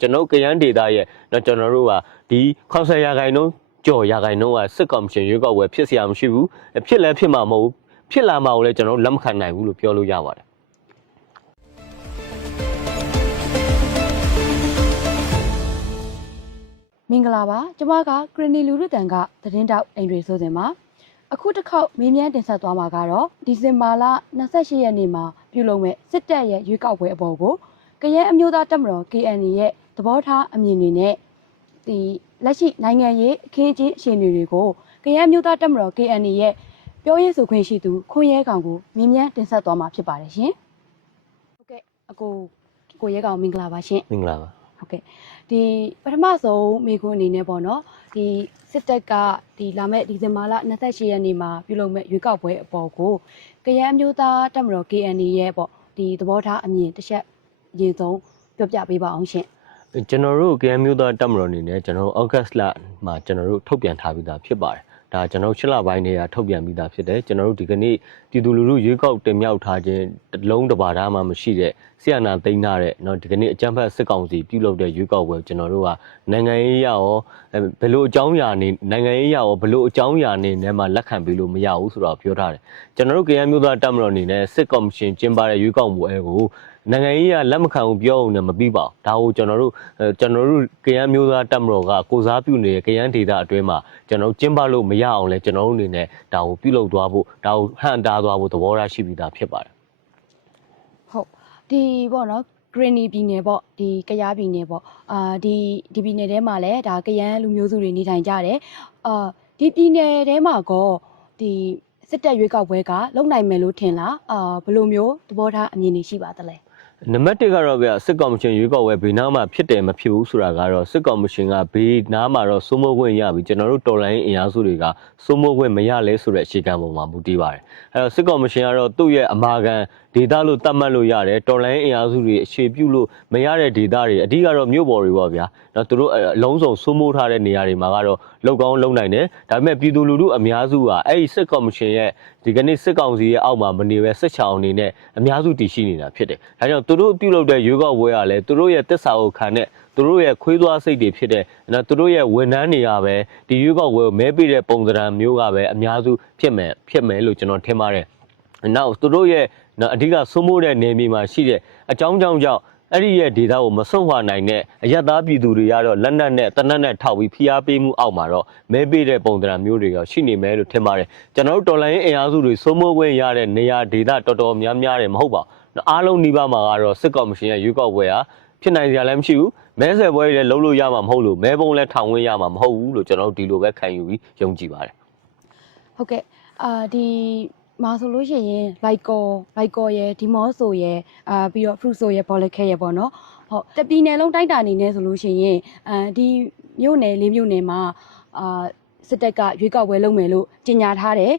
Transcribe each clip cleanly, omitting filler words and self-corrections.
ကျွန်တော်ကရန်ဒေတာရဲ့တော့ကျွန်တော်တို့ကဒီ80ရာခိုင်နှုန်းကျော်ရာခိုင်နှုန်းကစစ်ကော်မရှင်ရွေးကောက်ပွဲဖြစ်เสียမရှိဘူးဖြစ်လဲဖြစ်မှာမဟုတ်ဘူးဖြစ်လာမှာကိုလည်းကျွန်တော်လက်မခံနိုင်ဘူးလို့ပြောလို့ရပါတယ်မင်္ဂလာပါကျွန်မကခရနီလူရုတန်ကသတင်းတောက်အိမ်တွေဆိုစဉ်မှာအခုတစ်ခေါက်မေးမြန်းတင်ဆက်သွားမှာကတော့ဒီဇင်ဘာလ28ရက်နေ့မှာပြုလုပ်မဲ့စစ်တပ်ရဲ့ရွေးကောက်ပွဲအပေါ်ကိုကရဲအမျိုးသားတပ်မတော် KNA ရဲ့သဘောထားအမြင်တွေနဲ့ဒီလက်ရှိနိုင်ငံရေးအခင်းအကျင်းအခြေအနေတွေကိုကရဲအမျိုးသားတပ်မတော် KNA ရဲ့ပြောရေးဆိုခွင့်ရှိသူခွန်ရဲကောင်ကိုမေးမြန်းတင်ဆက်သွားမှာဖြစ်ပါတယ်ရှင်ဟုတ်ကဲ့အကိုရဲကောင်မင်္ဂလာပါရှင်မင်္ဂလာပါဟုတ်ကဲ့ဒီပထမဆုံးမိခွန်းအနေနဲ့ပေါ့နော်ဒီစစ်တပ်ကဒီလာမဲ့ဒီဇင်ဘာလ28ရက်နေ့မှာပြုလုပ်မဲ့ရွေးကောက်ပွဲအပေါ်ကိုကရန်အမျိုးသားတပ်မတော် KNA ရဲ့ပေါ့ဒီသဘောထားအမြင်တစ်ချက်အရင်ဆုံးပြောပြပေးပါအောင်ရှင်ကျွန်တော်တို့ကရန်မျိုးသားတပ်မတော်အနေနဲ့ကျွန်တော်တို့ဩဂတ်စ်လမှာကျွန်တော်တို့ထုတ်ပြန်ထားပြီးသားဖြစ်ပါတယ်ဒါကျွန်တော်6လပိုင်းတည်းကထုတ်ပြန်ပြီးသားဖြစ်တယ်ကျွန်တော်တို့ဒီကနေ့ပြည်သူလူထုရွေးကောက်တင်မြှောက်ထားခြင်းတစ်လုံးတစ်ပါးသားမှမရှိတဲ့ဆီယနာသိမ်းထားတဲ့เนาะဒီကနေ့အကြမ်းဖက်စစ်ကောင်စီပြုလုပ်တဲ့ရွေးကောက်ပွဲကျွန်တော်တို့ကနိုင်ငံရေးရရောဘယ်လိုအကြောင်းအရာနေနိုင်ငံရေးရရောဘယ်လိုအကြောင်းအရာနေနဲ့မှလက်ခံပြီးလို့မရဘူးဆိုတော့ပြောထားတယ်ကျွန်တော်တို့ကရန်မျိုးသားတပ်မတော်အနေနဲ့စစ်ကော်မရှင်ကျင်းပတဲ့ရွေးကောက်ပွဲကိုနိုင်ငံရေးကလက်မခံဘူးပြောအောင်လည်းမပြီးပါဘူးဒါကိုကျွန်တော်တို့ကရန်မျိုးသားတပ်မတော်ကကိုစားပြုနေတဲ့ကရန်ဒေသအတွင်းမှာကျွန်တော်တို့ကျင်းပလို့မရအောင်လဲကျွန်တော်တို့အနေနဲ့ဒါကိုပြုလုပ်သွားဖို့ဒါကိုဟန်တားသွားဖို့သဘောထားရှိပြီးသားဖြစ်ပါတယ်ဟုတ်ဒီပေါ့နော်ဂရနီပြည်နယ်ပေါ့ဒီကယားပြည်နယ်ပေါ့ဒီပြည်နယ်ထဲမှာလည်းဒါကရန်လူမျိုးစုတွေနေထိုင်ကြတယ်ဒီပြည်နယ်ထဲမှာကောဒီစစ်တပ်ရွေးကောက်ပွဲကလုံနိုင်မယ်လို့ထင်လားဘယ်လိုမျိုးသဘောထားအမြင်တွေရှိပါသလဲနံပါတ်1ကတော့ဗျစစ်ကော်မရှင်ရွေးကောက်ပွဲဘေးနားမှာဖြစ်တယ်မဖြစ်ဘူးဆိုတာကတော့စစ်ကော်မရှင်ကဘေးနားမှာတော့စိုးမိုးခွင့်ရပြီကျွန်တော်တို့တော်လိုင်းအင်အားစုတွေကစိုးမိုးခွင့်မရလဲဆိုတဲ့အခြေခံပုံမှာမူတည်ပါတယ်အဲတော့စစ်ကော်မရှင်ကတော့သူ့ရဲ့အမာခံဒေတာလို့သတ်မှတ်လို့ရတယ်တော်လိုင်းအင်အားစုတွေအခြေပြုလို့မရတဲ့ဒေတာတွေအဓိကတော့မြို့ပေါ်တွေပေါ့ဗျာနော်သူတို့အလုံးစုံစိုးမိုးထားတဲ့နေရာတွေမှာကတော့လောက်ကောင်းလုံနိုင်တယ်ဒါပေမဲ့ပြည်သူလူထုအများစုကအဲ့ဒီစစ်ကော်မရှင်ရဲ့ဒီကနေ့စစ်ကောင်စီရဲ့အောက်မှာမနေပဲစစ်ချောင်းအနေနဲ့အများစုတည်ရှိနေတာဖြစ်တယ်ဒါကြောင့်သူတို့ပြုလုပ်တဲ့ရွေးကောက်ပွဲကလည်းသူတို့ရဲ့တစ္ဆာကိုခံတဲ့သူတို့ရဲ့ခွေးသွားစိတ်တွေဖြစ်တဲ့နော်သူတို့ရဲ့ဝန်ထမ်းတွေကပဲဒီရွေးကောက်ပွဲကိုမဲပေးတဲ့ပုံစံမျိုးကပဲအများစုဖြစ်မယ်လို့ကျွန်တော်ထင်ပါတယ်နောက်သူတို့ရဲ့အဓိကစိုးမိုးတဲ့နေမြေမှာရှိတဲ့အကြောင်းကြောင့်အဲ့ဒီရဲ့ဒေတာကိုမစွန့်ခွာနိုင်တဲ့အယက်သားပြည်သူတွေကတော့လက်နက်နဲ့တနက်နဲ့ထောက်ပြီးဖိအားပေးမှုအောက်မှာတော့မဲပေးတဲ့ပုံစံမျိုးတွေကရှိနေမယ်လို့ထင်ပါတယ်ကျွန်တော်တို့တော်လိုင်းအင်အားစုတွေစိုးမိုးခွင့်ရတဲ့နေရာဒေတာတော်တော်များတယ်မဟုတ်ပါဘူးအားလုံးနှိပါမှာကတော့စစ်ကော်မရှင်ရဲ့ရွေးကောက်ပွဲဟာဖြစ်နိုင်စရာလည်းမရှိဘူးမဲဆယ်ပွဲတွေလည်းလုံးလို့ရမှာမဟုတ်လို့မဲပုံလည်းထောင်ဝင်ရမှာမဟုတ်ဘူးလို့ကျွန်တော်တို့ဒီလိုပဲခံယူပြီးယုံကြည်ပါတယ်ဟုတ်ကဲ့ဒီမှာဆိုလို့ရှိရင်လိုက်ကောရဲ့ဒီမော့ဆိုရဲ့ပြီးတော့ fruit ဆိုရဲ့ polycat ရဲ့ပေါ့နော်ဟုတ်တပြည်နယ်လုံးတိုက်တာအနေနဲ့ဆိုလို့ရှိရင်ဒီမြို့နယ်၄မြို့နယ်မှာစစ်တပ်ကရွေးကောက်ပွဲလုပ်မယ်လို့ကြေညာထားတယ်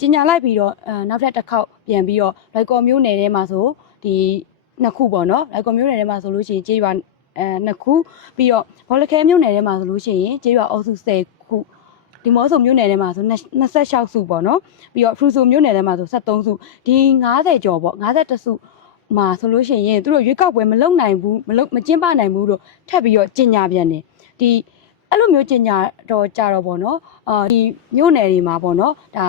ကြေညာလိုက်ပြီးတော့နောက်ထပ်တစ်ခေါက်ပြန်ပြီးတော့လိုက်ကောမြို့နယ်ထဲမှာဆိုဒီနှစ်ခုပေါ့နော်လိုက်ကောမြို့နယ်ထဲမှာဆိုလို့ရှိရင်ကြေးရွာနှစ်ခုပြီးတော့ polycat မြို့နယ်ထဲမှာဆိုလို့ရှိရင်ကြေးရွာအုပ်စု10ခုဒီမော့ဆိုမြို့နယ်ထဲမှာဆို26စုပေါ့နော်ပြီးတော့ဖရူဆိုမြို့နယ်ထဲမှာဆို73စုဒီ90ကျော်ပေါ့51စုမှာဆိုလို့ရှိရင်သူတို့ရွေးကောက်ပွဲမလုပ်နိုင်ဘူးမကျင်းပနိုင်ဘူးလို့ထပ်ပြီးတော့ကြေညာပြန်တယ်ဒီအဲ့လိုမျိုးကြေညာတော့ကြတော့ပေါ့နော်ဒီမြို့နယ်တွေမှာပေါ့နော်ဒ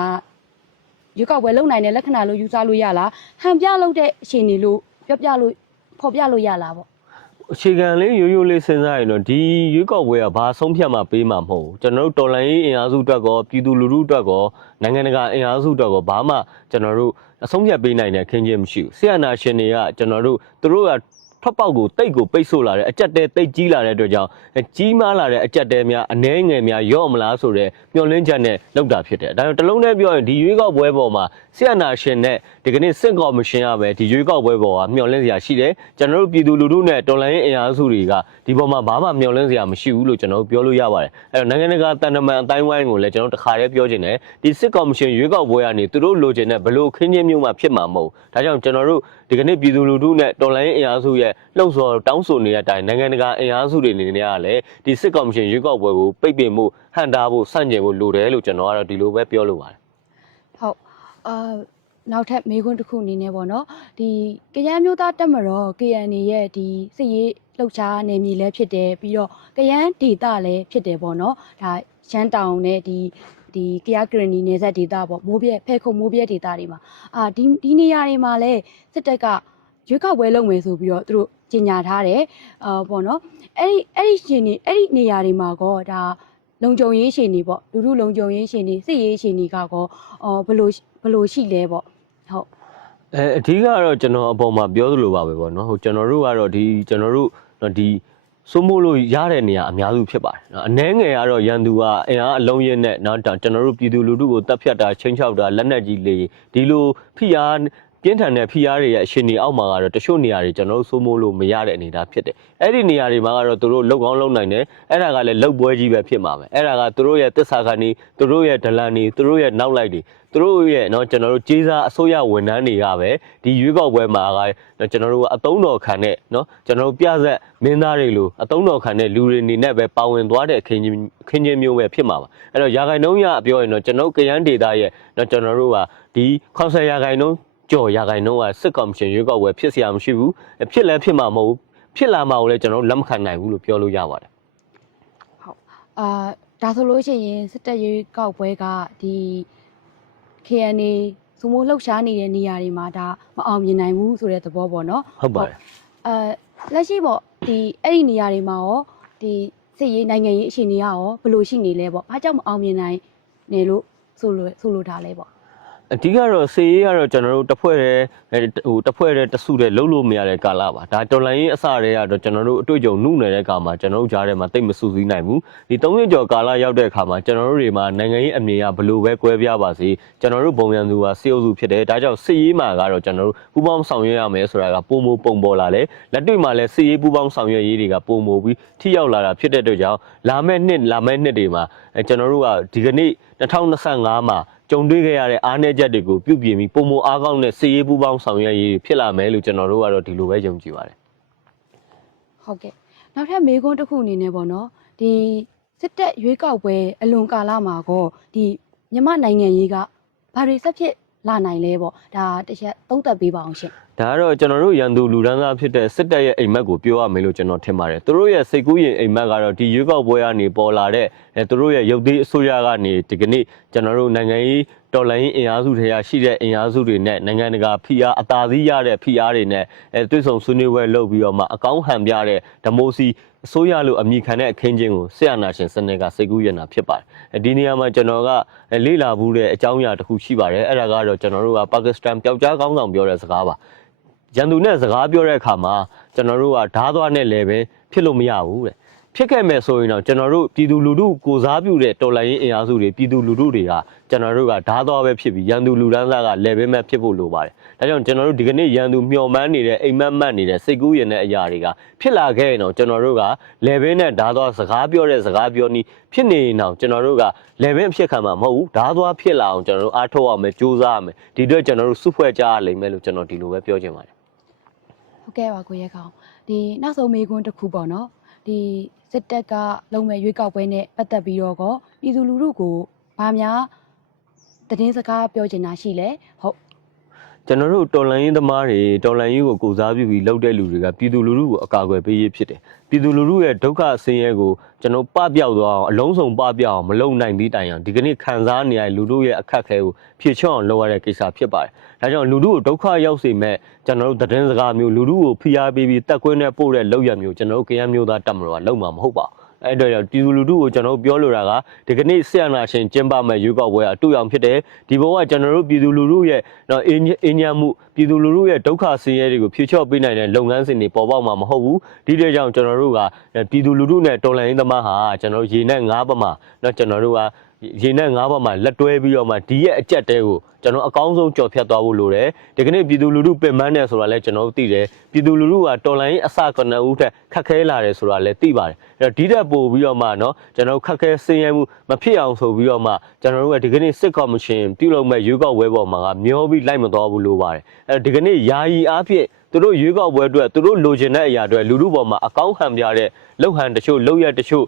ါရွေးကောက်ပွဲလုပ်နိုင်တဲ့လက္ခဏာလို့ယူဆလို့ရလားဟန်ပြလုပ်တဲ့အခြေအနေလို့ပြောပြလို့ဖော်ပြလို့ရလားပေါ့အခြေခံလေးရိုးလေးစဉ်းစားရင်တော့ဒီရွေးကောက်ပွဲကဘာဆုံးဖြတ်မှပေးမှာမဟုတ်ဘူးကျွန်တော်တို့တော်လှန်ရေးအင်အားစုအတွက်ကောပြည်သူလူထုအတွက်ကောနိုင်ငံတကာအင်အားစုအတွက်ကောဘာမှကျွန်တော်တို့အဆုံးဖြတ်ပေးနိုင်တဲ့ခင်းချင်းမရှိဘူးဆီယနာရှင်တွေကကျွန်တော်တို့သူတို့ကထွက်ပေါက်ကိုတိတ်ကိုပိတ်ဆို့လာတဲ့အကြက်တဲတိတ်ကြီးလာတဲ့အတွက်ကြောင့်ကြီးမားလာတဲ့အကြက်တဲများအနှဲငယ်များရော့မလားဆိုတဲ့မျှော်လင့်ချက်နဲ့လောက်တာဖြစ်တယ်ဒါကြောင့်တလုံးနဲ့ပြောရင်ဒီရွေးကောက်ပွဲပေါ်မှာဆီယနာရှင်နဲ့ဒီကနေ့စစ်ကော်မရှင်ကပဲဒီရွေးကောက်ပွဲပေါ်ကမျှော်လင့်စရာရှိတယ်ကျွန်တော်တို့ပြည်သူလူထုနဲ့တော်လှန်ရေးအင်အားစုတွေကဒီပေါ်မှာဘာမှမျှော်လင့်စရာမရှိဘူးလို့ကျွန်တော်တို့ပြောလို့ရပါတယ်အဲ့တော့နိုင်ငံတကာတန်တမန်အတိုင်းဝိုင်းကိုလည်းကျွန်တော်တခါတည်းပြောချင်တယ်ဒီစစ်ကော်မရှင်ရွေးကောက်ပွဲကနေသူတို့လိုချင်တဲ့ဘလို့ခင်းချင်းမျိုးမှဖြစ်မှာမဟုတ်ဒါကြောင့်ကျွန်တော်တို့ဒီကနေ့ပြည်သူလူထုနဲ့တော်လှန်ရေးအင်အားစုရဲ့လှုပ်ဆော်တောင်းဆိုနေတဲ့အတိုင်းနိုင်ငံတကာအင်အားစုတွေအနေနဲ့ကလည်းဒီစစ်ကော်မရှင်ရွေးကောက်ပွဲကိုပိတ်ပင်မှုဟန်တာဖို့စန့်ကျင်ဖို့လိုတယ်လို့ကျွန်တော်ကတော့ဒီလိုပဲပြောလိုပါတယ်ဟုတ်နောက်ထပ်မေးခွန်းတစ်ခုအနေနဲ့ပေါ့နော်ဒီကရန်မျိုးသားတက်မတော် KNA ရဲ့ဒီစစ်ရေး လှုပ်ရှားနေမည်လည်းဖြစ်တယ်ပြီးတော့ကရန်ဒေတာလည်းဖြစ်တယ်ပေါ့နော်ဒါရှမ်းတောင်နဲ့ဒီကရကရနီနယ်စပ်ဒေတာပေါ့မိုးပြဲဖဲခုံမိုးပြဲဒေတာတွေမှာဒီနေရာတွေမှာလည်းစစ်တပ်ကရွေးကောက်ပွဲလုပ်မယ်ဆိုပြီးတော့သူတို့ကြီးညာထားတယ်ပေါ့နော်အဲ့ဒီရှင်နေအဲ့ဒီနေရာတွေမှာကောဒါလုံခြုံရေးရှင်နေပေါ့လူလူလုံခြုံရေးရှင်နေစစ်ရေးရှင်နေကကောဘလို့ရှိလဲပေါ့ဟုတ်အဓိကတော့ကျွန်တော်အပေါ်မှာပြောသလိုပါပဲပေါ့နော်ဟိုကျွန်တော်တို့ကတော့ကျွန်တော်တို့ဒီစိုးမိုးလို့ရတဲ့နေရာအများစုဖြစ်ပါတယ်။အနှဲငယ်ကတော့ရန်သူကအင်အားအလုံးရင်းနဲ့ကျွန်တော်တို့ပြည်သူလူထုကိုတပ်ဖြတ်တာချင်းချောက်တာလက်နက်ကြီးလေဒီလိုဖိအားပြင်းထန်တဲ့ဖိအားတွေရဲ့အရှင်နေအောက်မှာကတော့တချို့နေရာတွေကျွန်တော်တို့စိုးမိုးလို့မရတဲ့အနေအထားဖြစ်တယ်။အဲ့ဒီနေရာတွေမှာကတော့သူတို့လောက်ကောင်းလောက်နိုင်တယ်။အဲ့ဒါကလည်းလောက်ပွဲကြီးပဲဖြစ်မှာပဲ။အဲ့ဒါကသူတို့ရဲ့တစ္ဆာကနေသူတို့ရဲ့ဒလန်နေသူတို့ရဲ့နောက်လိုက်တွေသူတို့ရဲ့ကျွန်တော်တို့ကြေးစားအစိုးရဝန်ထမ်းတွေကပဲဒီရွေးကောက်ပွဲမှာကကျွန်တော်တို့ကအတုံးတော်ခံတဲ့ကျွန်တော်တို့ပြဆက်မင်းသားတွေလိုအတုံးတော်ခံတဲ့လူတွေနေနဲ့ပဲပါဝင်သွားတဲ့အခင်းချင်းမျိုးပဲဖြစ်မှာပါအဲ့တော့ရာဂိုင်နှုန်းရပြောရင်ကျွန်တော်တို့ကရန်ဒေတာရဲ့ကျွန်တော်တို့ကဒီခေါက်ဆယ်ရာဂိုင်နှုန်းကြော်ရာဂိုင်နှုန်းကစစ်ကော်မရှင်ရွေးကောက်ပွဲဖြစ်เสียမရှိဘူးဖြစ်လည်းဖြစ်မှာမဟုတ်ဘူးဖြစ်လာမှာကိုလည်းကျွန်တော်တို့လက်မခံနိုင်ဘူးလို့ပြောလို့ရပါတယ်ဟုတ်ဒါဆိုလို့ရှိရင်စစ်တပ်ရွေးကောက်ပွဲကဒီ KNA စမိုးလှုပ်ရှားနေတဲ့နေရာတွေမှာဒါမအောင်မြင်နိုင်ဘူးဆိုတဲ့သဘောပေါ့နော်ဟုတ်ပါတယ်လက်ရှိပေါ့ဒီအဲ့ဒီနေရာတွေမှာရောဒီစစ်ရေးနိုင်ငံရေးအခြေအနေကရောဘယ်လိုရှိနေလဲပေါ့ဘာကြောင့်မအောင်မြင်နိုင်နေလို့ဆိုလိုထားလဲပေါ့အဓိကတော့စေရေးကတော့ကျွန်တော်တို့တစ်ဖွဲ့တည်းတစုတည်းလှုပ်လို့မရတဲ့ကာလပါဒါတော်လိုင်းရေးအစတွေကတော့ကျွန်တော်တို့အတွေ့အကြုံနှုတ်နေတဲ့ကာမှာကျွန်တော်တို့ကြားထဲမှာတိတ်မဆူစည်းနိုင်ဘူးဒီ3နှစ်ကျော်ကာလရောက်တဲ့အခါမှာကျွန်တော်တို့တွေမှာနိုင်ငံရေးအမြင်ကဘလို့ပဲကွဲပြားပါစေကျွန်တော်တို့ဘုံရန်သူကစေအုပ်စုဖြစ်တယ်ဒါကြောင့်စေရေးမှာကတော့ကျွန်တော်တို့ပူးပေါင်းဆောင်ရွက်ရမယ်ဆိုတာကပုံမပုံပေါ်လာတယ်လက်တွေ့မှာလည်းစေရေးပူးပေါင်းဆောင်ရွက်ရေးတွေကပုံမပြီးထိရောက်လာတာဖြစ်တဲ့အတွက်ကြောင့်လာမယ့်နှစ်တွေမှာကျွန်တော်တို့ကဒီကနေ့2025မှာကြုံတွေ့ခဲ့ရတဲ့အားနည်းချက်တွေကိုပြုပြင်ပြီးပုံမအားကောင်းတဲ့စီရေးပူပေါင်းဆောင်ရွက်ရေးဖြစ်လာမယ်လို့ကျွန်တော်တို့ကတော့ဒီလိုပဲယုံကြည်ပါတယ်ဟုတ်ကဲ့နောက်ထပ်မေးခွန်းတစ်ခုအနေနဲ့ပေါ့နော်ဒီစစ်တပ်ရွေးကောက်ပွဲအလွန်ကာလမှာကောဒီမြန်မာနိုင်ငံရေးကဘာတွေဆက်ဖြစ်လာနိုင်လဲပေါ့ဒါတစ်ချက်သုံးသပ်ပေးပါအောင်ရှင်ဒါကတော့ကျွန်တော်တို့ရန်သူလူဒန်းသားဖြစ်တဲ့စစ်တပ်ရဲ့အိမ်မက်ကိုပြောရမယ်လို့ကျွန်တော်ထင်ပါတယ်သူတို့ရဲ့စိတ်ကူးရင်အိမ်မက်ကတော့ဒီရွေးကောက်ပွဲကနေပေါ်လာတဲ့သူတို့ရဲ့ရုပ်သေးအစိုးရကနေဒီကနေ့ကျွန်တော်တို့နိုင်ငံရေးတော်လှန်ရေးအင်အားစုတွေရရှိတဲ့အင်အားစုတွေနဲ့နိုင်ငံတကာဖိအားအသာစီးရတဲ့ဖိအားတွေနဲ့တွေ့ဆုံဆွေးနွေးပွဲလုပ်ပြီးတော့မှအကောင်းဟန်ပြတဲ့ဒီမိုစီအစိုးရလို့အမိခံတဲ့အခင်းချင်းကိုဆရာနာရှင်စနစ်ကစိတ်ကူးရင်တာဖြစ်ပါတယ်ဒီနေရာမှာကျွန်တော်ကလေ့လာဘူးတဲ့အကြောင်းအရာတစ်ခုရှိပါတယ်အဲ့ဒါကတော့ကျွန်တော်တို့ကပါကစ္စတန်ပျောက်ကြားကောင်းဆောင်ပြောတဲ့စကားပါရန်သူနဲ့စကားပြောတဲ့အခါမှာကျွန်တော်တို့ကဓားသွားနဲ့လည်းပဲဖြစ်လို့မရဘူးတဲ့ဖြစ်ခဲ့မယ်ဆိုရင်တော့ကျွန်တော်တို့ပြည်သူလူထုကိုစားပြုတဲ့တော်လှန်ရေးအင်အားစုတွေပြည်သူလူထုတွေကကျွန်တော်တို့ကဓားသွားပဲဖြစ်ပြီးရန်သူလူဒန်းစားကလည်းပဲမဲ့ဖြစ်ဖို့လိုပါတယ်ဒါကြောင့်ကျွန်တော်တို့ဒီကနေ့ရန်သူမျှော်မှန်းနေတဲ့အိမ်မက်မက်နေတဲ့စိတ်ကူးရင်တဲ့အရာတွေကဖြစ်လာခဲ့ရင်တော့ကျွန်တော်တို့ကလည်းပဲနဲ့ဓားသွားစကားပြောတဲ့စကားပြောနည်းဖြစ်နေရင်တော့ကျွန်တော်တို့ကလည်းပဲဖြစ်ခံမှာမဟုတ်ဘူးဓားသွားဖြစ်လာအောင်ကျွန်တော်တို့အားထုတ်အောင်မယ်ကြိုးစားရမယ်ဒီအတွက်ကျွန်တော်တို့စုဖွဲ့ကြရလိမ့်မယ်လို့ကျွန်တော်ဒီလိုပဲပြောချင်ပါတယ်ဟုတ်ကဲ့ပါကိုရဲခေါင်ဒီနောက်ဆုံးမေးခွန်းတစ်ခုပေါ့နော်ဒီစစ်တပ်ကလုံမဲ့ရွေးကောက်ပွဲနဲ့ပတ်သက်ပြီးတော့ကောပြည်သူလူထုကိုဗာများသတင်းစကားပြောချင်တာရှိလဲဟုတ်ကျွန်တော်တို့တော်လှန်ရေးသမားတွေတော်လှန်ရေးကိုကိုစားပြုပြီးလှုပ်တဲ့လူတွေကပြည်သူလူထုကိုအကာအကွယ်ပေးရေးဖြစ်တယ်ပြည်သူလူထုရဲ့ဒုက္ခဆင်းရဲကိုကျွန်တော်ပပျောက်သွားအောင်အလုံးစုံပပျောက်အောင်မလုပ်နိုင်သေးတိုင်အောင်ဒီကနေ့ခံစားနေရတဲ့လူထုရဲ့အခက်အခဲကိုဖြေချော့အောင်လုပ်ရတဲ့ကိစ္စဖြစ်ပါတယ်ဒါကြောင့်လူထုကိုဒုက္ခရောက်စေမဲ့ကျွန်တော်တို့သတင်းစကားမျိုးလူထုကိုဖိအားပေးပြီးတက်ကွင်းနဲ့ပို့တဲ့လောက်ရမျိုးကျွန်တော်တို့ကရန်မျိုးသားတက်မလို့ကလုံးမှာမဟုတ်ပါဘူးအဲ့တော့ပြည်သူလူထုကိုကျွန်တော်တို့ပြောလိုတာကဒီကနေ့ဆရာနာရှင်ကျင်းပမဲ့ရွေးကောက်ပွဲအတူအောင်ဖြစ်တယ်ဒီဘဝကျွန်တော်တို့ပြည်သူလူထုရဲ့အင်းညံမှုပြည်သူလူထုရဲ့ဒုက္ခဆင်းရဲတွေကိုဖြေချော့ပေးနိုင်တဲ့လုပ်ငန်းစဉ်တွေပေါ်ပေါက်မှာမဟုတ်ဘူးဒီတဲ့ကြောင့်ကျွန်တော်တို့ကပြည်သူလူထုနဲ့တော်လှန်ရေးသမားဟာကျွန်တော်တို့ရေနဲ့ငါးပမာကျွန်တော်တို့ကရေနဲ့ငါးပါးမှာလက်တွဲပြီးတော့မှဒီရဲ့အကြက်တဲကိုကျွန်တော်အကောင်းဆုံးကြော်ဖြတ်သွားဖို့လိုတယ်ဒီကနေ့ပြည်သူလူထုပင်ပန်းနေဆိုတာလဲကျွန်တော်တို့သိတယ်ပြည်သူလူထုကတော်လှန်ရေးအစကနဦးထက်ခက်ခဲလာတယ်ဆိုတာလဲသိပါတယ်အဲ့တော့ဒီတက်ပို့ပြီးတော့မှကျွန်တော်ခက်ခဲဆင်းရဲမှုမဖြစ်အောင်ဆိုပြီးတော့မှကျွန်တော်တို့ကဒီကနေ့စစ်ကော်မရှင်ပြုလုပ်မဲ့ရွေးကောက်ပွဲပေါ်မှာကမျောပြီးလိုက်မသွားဘူးလိုပါတယ်အဲ့တော့ဒီကနေ့ယာယီအားဖြင့်သူတို့ရွေးကောက်ပွဲအတွက်သူတို့လိုချင်တဲ့အရာတွေလူထုပေါ်မှာအကောင်းခံပြတဲ့လောက်ဟန်တချို့လောက်ရတချို့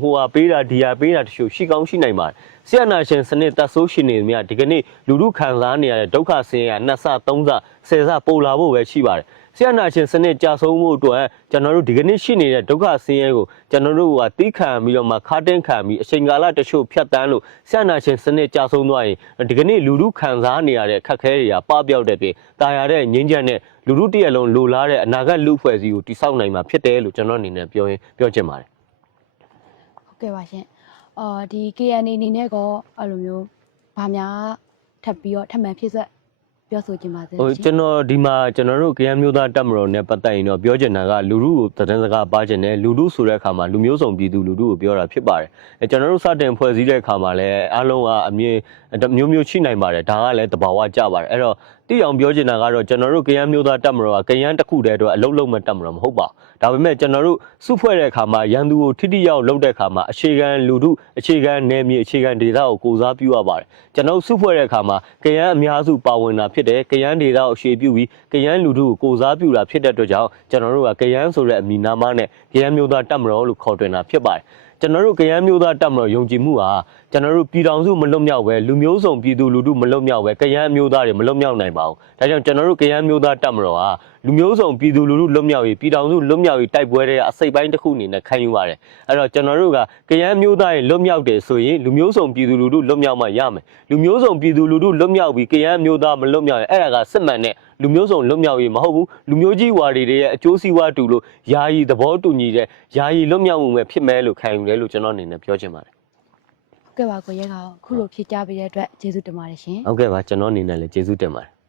ဟိုဟာပေးတာဒီဟာပေးတာတချို့ရှိကောင်းရှိနိုင်ပါတယ်ဆရာနာရှင်စနစ်တပ်ဆိုးရှင်နေမြဒီကနေ့လူထုခံစားနေရတဲ့ဒုက္ခဆင်းရဲ2ဆ3ဆ10ဆပိုလာဖို့ပဲရှိပါတယ်ဆ ဆရာနာရှင်စနစ်ကြာဆုံးမှုအတွက်ကျွန်တော်တို့ဒီကနေ့ရှိနေတဲ့ဒုက္ခဆင်းရဲကိုကျွန်တော်တို့ကတီးခံပြီးတော့မှခါတင်းခံပြီးအချိန်ကာလတချို့ဖြတ်တန်းလို့ဆရာနာရှင်စနစ်ကြာဆုံးသွားရင်ဒီကနေ့လူလူခံစားနေရတဲ့ခက်ခဲတွေကပပျောက်တဲ့ပြင်တာယာတဲ့ငြင်းချက်နဲ့လူလူတရက်လုံးလိုလားတဲ့အနာဂတ်လူဖွဲ့စည်းကိုတိစောက်နိုင်မှာဖြစ်တယ်လို့ကျွန်တော်အနေနဲ့ပြောချင်ပါတယ် ဟုတ်ကဲ့ပါရှင်ဒီ KNA အနေနဲ့ကောအဲ့လိုမျိုးဗာများထပ်ပြီးတော့ထပ်မံဖြစ်ဆက်ပြောဆိုချင်ပါစေ ကျွန်တော်ဒီမှာကျွန်တော်တို့ကရန်မျိုးသားတပ်မတော်နဲ့ပတ်သက်ရင်တော့ပြောချင်တာကလူလူကိုသတင်းစကားပါချင်တယ်လူလူဆိုတဲ့အခါမှာလူမျိုးစုံပြည်သူလူထုကိုပြောတာဖြစ်ပါတယ်ကျွန်တော်တို့စတင်ဖွဲ့စည်းတဲ့အခါမှာလည်းအားလုံးကအမြင်မျိုးမျိုးရှိနိုင်ပါတယ်ဒါကလည်းတဘာဝကြပါတယ်အဲ့တော့တိအောင်ပြောချင်တာကတော့ကျွန်တော်တို့ကရန်မျိုးသားတပ်မတော်ကကရန်တစ်ခုတည်းအတွက်အလုံးလုံးမဲ့တပ်မတော်မဟုတ်ပါဘူးဒါပေမဲ့ကျွန်တော်တို့စုဖွဲ့တဲ့အခါမှာရန်သူကိုထိတိရောက်လုပ်တဲ့အခါမှာအခြေခံလူထုအခြေခံနယ်မြေအခြေခံဒေသကိုကိုစားပြုရပါတယ်ကျွန်တော်စုဖွဲ့တဲ့အခါမှာကရန်အများစုပါဝင်တာဖြစ်တယ်ကရန်ဒေသကိုအခြေပြုပြီးကရန်လူထုကိုကိုစားပြုတာဖြစ်တဲ့အတွက်ကြောင့်ကျွန်တော်တို့ကကရန်ဆိုတဲ့အမည်နာမနဲ့ကရန်မျိုးသားတပ်မတော်လို့ခေါ်တွင်တာဖြစ်ပါတယ်ကျွန်တော်တို့ကရန်မျိုးသားတပ်မတော်ယုံကြည်မှုဟာကျွန်တော်တို့ပြည်ထောင်စုမလွတ်မြောက်ပဲလူမျိုးစုံပြည်သူလူထုမလွတ်မြောက်ပဲကရန်မျိုးသားတွေမလွတ်မြောက်နိုင်ပါဘူးဒါကြောင့်ကျွန်တော်တို့ကရန်မျိုးသားတပ်မတော်ဟာလူမျိုးစုံပြည်သူလူထုလွတ်မြောက်ရေးပြည်ထောင်စုလွတ်မြောက်ရေးတိုက်ပွဲတွေအစိတ်ပိုင်းတစ်ခုအနေနဲ့ခံယူပါတယ်အဲ့တော့ကျွန်တော်တို့ကရန်မျိုးသားတွေလွတ်မြောက်တယ်ဆိုရင်လူမျိုးစုံပြည်သူလူထုလွတ်မြောက်မှရမယ်လူမျိုးစုံပြည်သူလူထုလွတ်မြောက်ပြီးကရန်မျိုးသားမလွတ်မြောက်ရင်အဲ့ဒါကစစ်မှန်တဲ့လူမျိုးစုံလွတ်မြောက်ရေးမဟုတ်ဘူးလူမျိုးကြီးဝါတွေရဲ့အကျိုးစီးပွားတူလို့ယာယီသဘောတူညီတဲ့ယာယီလွတ်မြောက်မှုပဲဖြစ်မယ်လို့ခံယူတယ်လို့ကျွန်တော်အနေနဲ့ပြောချင်ပါတယ် ဟုတ်ကဲ့ပါကိုရဲကောင်ခုလိုဖြည့်ကြပေးတဲ့အတွက်ကျေးဇူးတင်ပါတယ်ရှင် ဟုတ်ကဲ့ပါကျွန်တော်အနေနဲ့လည်းကျေးဇူးတင်ပါတယ်